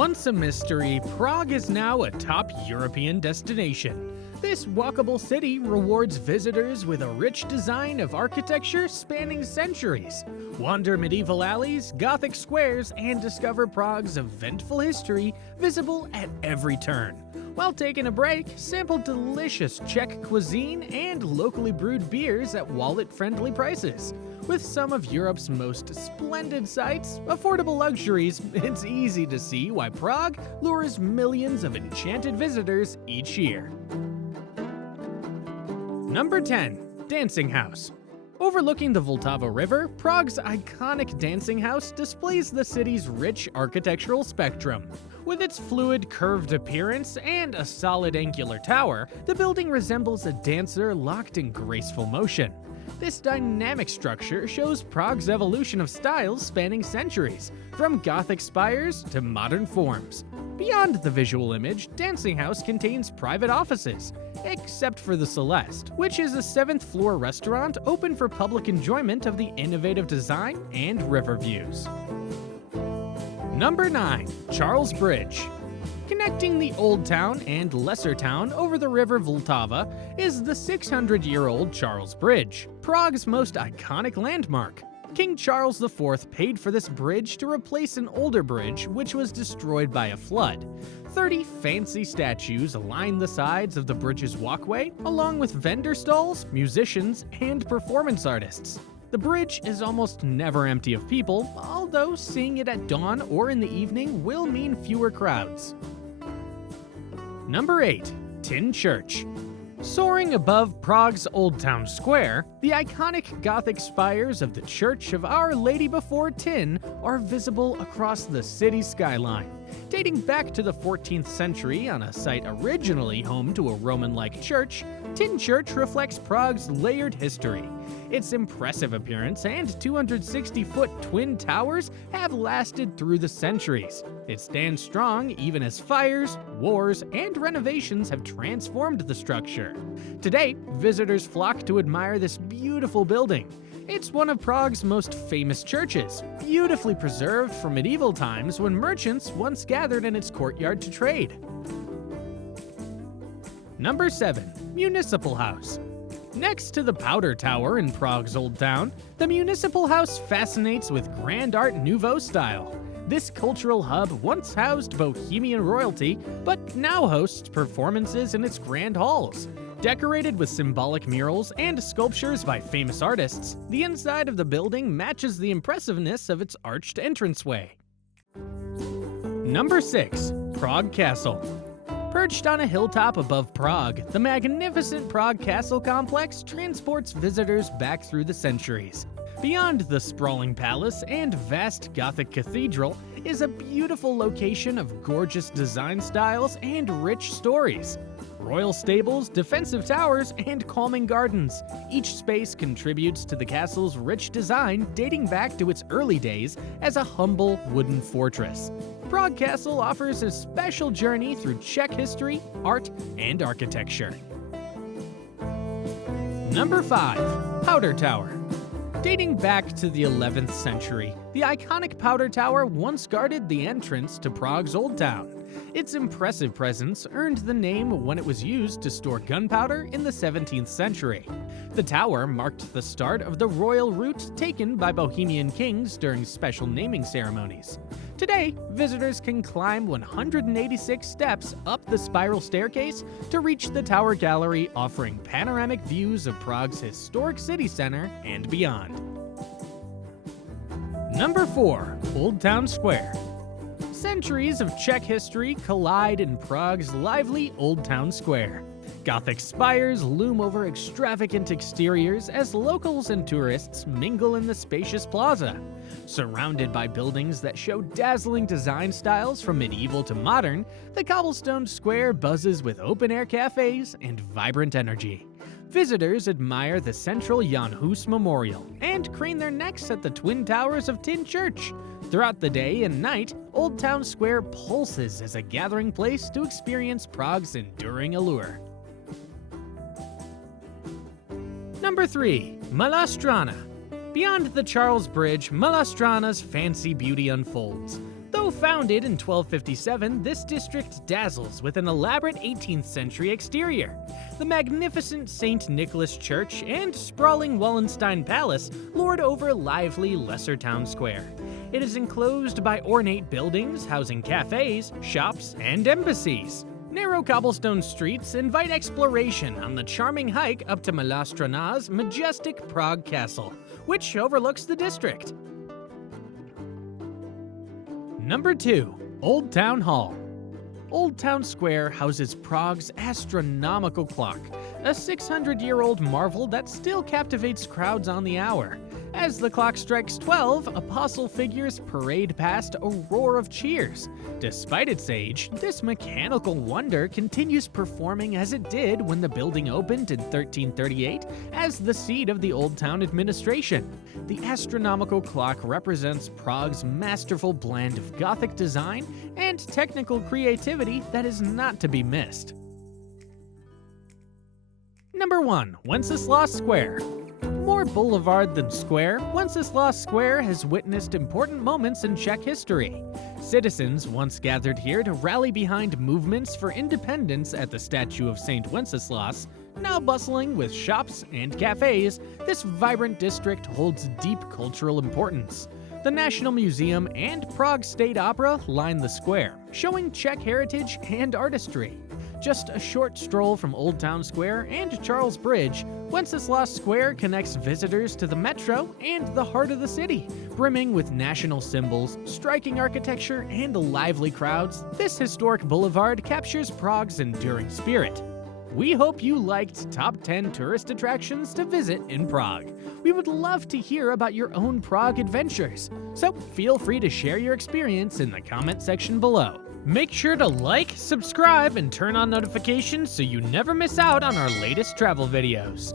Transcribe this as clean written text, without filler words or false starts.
Once a mystery, Prague is now a top European destination. This walkable city rewards visitors with a rich design of architecture spanning centuries. Wander medieval alleys, Gothic squares, and discover Prague's eventful history visible at every turn. While taking a break, sample delicious Czech cuisine and locally brewed beers at wallet-friendly prices. With some of Europe's most splendid sights, affordable luxuries, it's easy to see why Prague lures millions of enchanted visitors each year. Number 10. Dancing House. Overlooking the Vltava River, Prague's iconic dancing house displays the city's rich architectural spectrum. With its fluid, curved appearance and a solid angular tower, the building resembles a dancer locked in graceful motion. This dynamic structure shows Prague's evolution of styles spanning centuries, from Gothic spires to modern forms. Beyond the visual image, Dancing House contains private offices, except for the Celeste, which is a 7th-floor restaurant open for public enjoyment of the innovative design and river views. Number 9. Charles Bridge. Connecting the Old Town and Lesser Town over the river Vltava is the 600-year-old Charles Bridge, Prague's most iconic landmark. King Charles IV paid for this bridge to replace an older bridge which was destroyed by a flood. 30 fancy statues line the sides of the bridge's walkway, along with vendor stalls, musicians, and performance artists. The bridge is almost never empty of people, although seeing it at dawn or in the evening will mean fewer crowds. Number 8. Tin Church. Soaring above Prague's Old Town Square, the iconic Gothic spires of the Church of Our Lady Before Tin are visible across the city's skyline. Dating back to the 14th century on a site originally home to a Roman-like church, Tin Church reflects Prague's layered history. Its impressive appearance and 260-foot twin towers have lasted through the centuries. It stands strong even as fires, wars, and renovations have transformed the structure. Today, visitors flock to admire this beautiful building. It's one of Prague's most famous churches, beautifully preserved from medieval times when merchants once gathered in its courtyard to trade. Number 7. Municipal House. Next to the Powder Tower in Prague's Old Town, the Municipal House fascinates with Grand Art Nouveau style. This cultural hub once housed Bohemian royalty, but now hosts performances in its grand halls. Decorated with symbolic murals and sculptures by famous artists, the inside of the building matches the impressiveness of its arched entranceway. Number 6. Prague Castle. Perched on a hilltop above Prague, the magnificent Prague Castle complex transports visitors back through the centuries. Beyond the sprawling palace and vast Gothic cathedral is a beautiful location of gorgeous design styles and rich stories. Royal stables, defensive towers, and calming gardens. Each space contributes to the castle's rich design dating back to its early days as a humble wooden fortress. Prague Castle offers a special journey through Czech history, art, and architecture. Number 5. Powder Tower. Dating back to the 11th century, the iconic Powder Tower once guarded the entrance to Prague's Old Town. Its impressive presence earned the name when it was used to store gunpowder in the 17th century. The tower marked the start of the royal route taken by Bohemian kings during special naming ceremonies. Today, visitors can climb 186 steps up the spiral staircase to reach the tower gallery, offering panoramic views of Prague's historic city center and beyond. Number 4. Old Town Square. Centuries of Czech history collide in Prague's lively Old Town Square. Gothic spires loom over extravagant exteriors as locals and tourists mingle in the spacious plaza. Surrounded by buildings that show dazzling design styles from medieval to modern, the cobblestone square buzzes with open-air cafes and vibrant energy. Visitors admire the central Jan Hus Memorial and crane their necks at the twin towers of Tin Church. Throughout the day and night, Old Town Square pulses as a gathering place to experience Prague's enduring allure. Number 3. Malá Strana. Beyond the Charles Bridge, Malá Strana's fancy beauty unfolds. Though founded in 1257, this district dazzles with an elaborate 18th century exterior. The magnificent St. Nicholas Church and sprawling Wallenstein Palace lord over lively lesser town square. It is enclosed by ornate buildings housing cafes, shops, and embassies. Narrow cobblestone streets invite exploration on the charming hike up to Malastrana's majestic Prague Castle, which overlooks the district. Number 2. Old Town Hall. Old Town Square houses Prague's astronomical clock, a 600-year-old marvel that still captivates crowds on the hour. As the clock strikes 12, apostle figures parade past a roar of cheers. Despite its age, this mechanical wonder continues performing as it did when the building opened in 1338 as the seat of the Old Town administration. The astronomical clock represents Prague's masterful blend of Gothic design and technical creativity that is not to be missed. Number 1. Wenceslas Square. More boulevard than square, Wenceslas Square has witnessed important moments in Czech history. Citizens once gathered here to rally behind movements for independence at the statue of St. Wenceslas. Now bustling with shops and cafes, this vibrant district holds deep cultural importance. The National Museum and Prague State Opera line the square, showing Czech heritage and artistry. Just a short stroll from Old Town Square and Charles Bridge, Wenceslas Square connects visitors to the metro and the heart of the city. Brimming with national symbols, striking architecture, and lively crowds, this historic boulevard captures Prague's enduring spirit. We hope you liked Top 10 Tourist Attractions to Visit in Prague. We would love to hear about your own Prague adventures, so feel free to share your experience in the comment section below. Make sure to like, subscribe, and turn on notifications so you never miss out on our latest travel videos.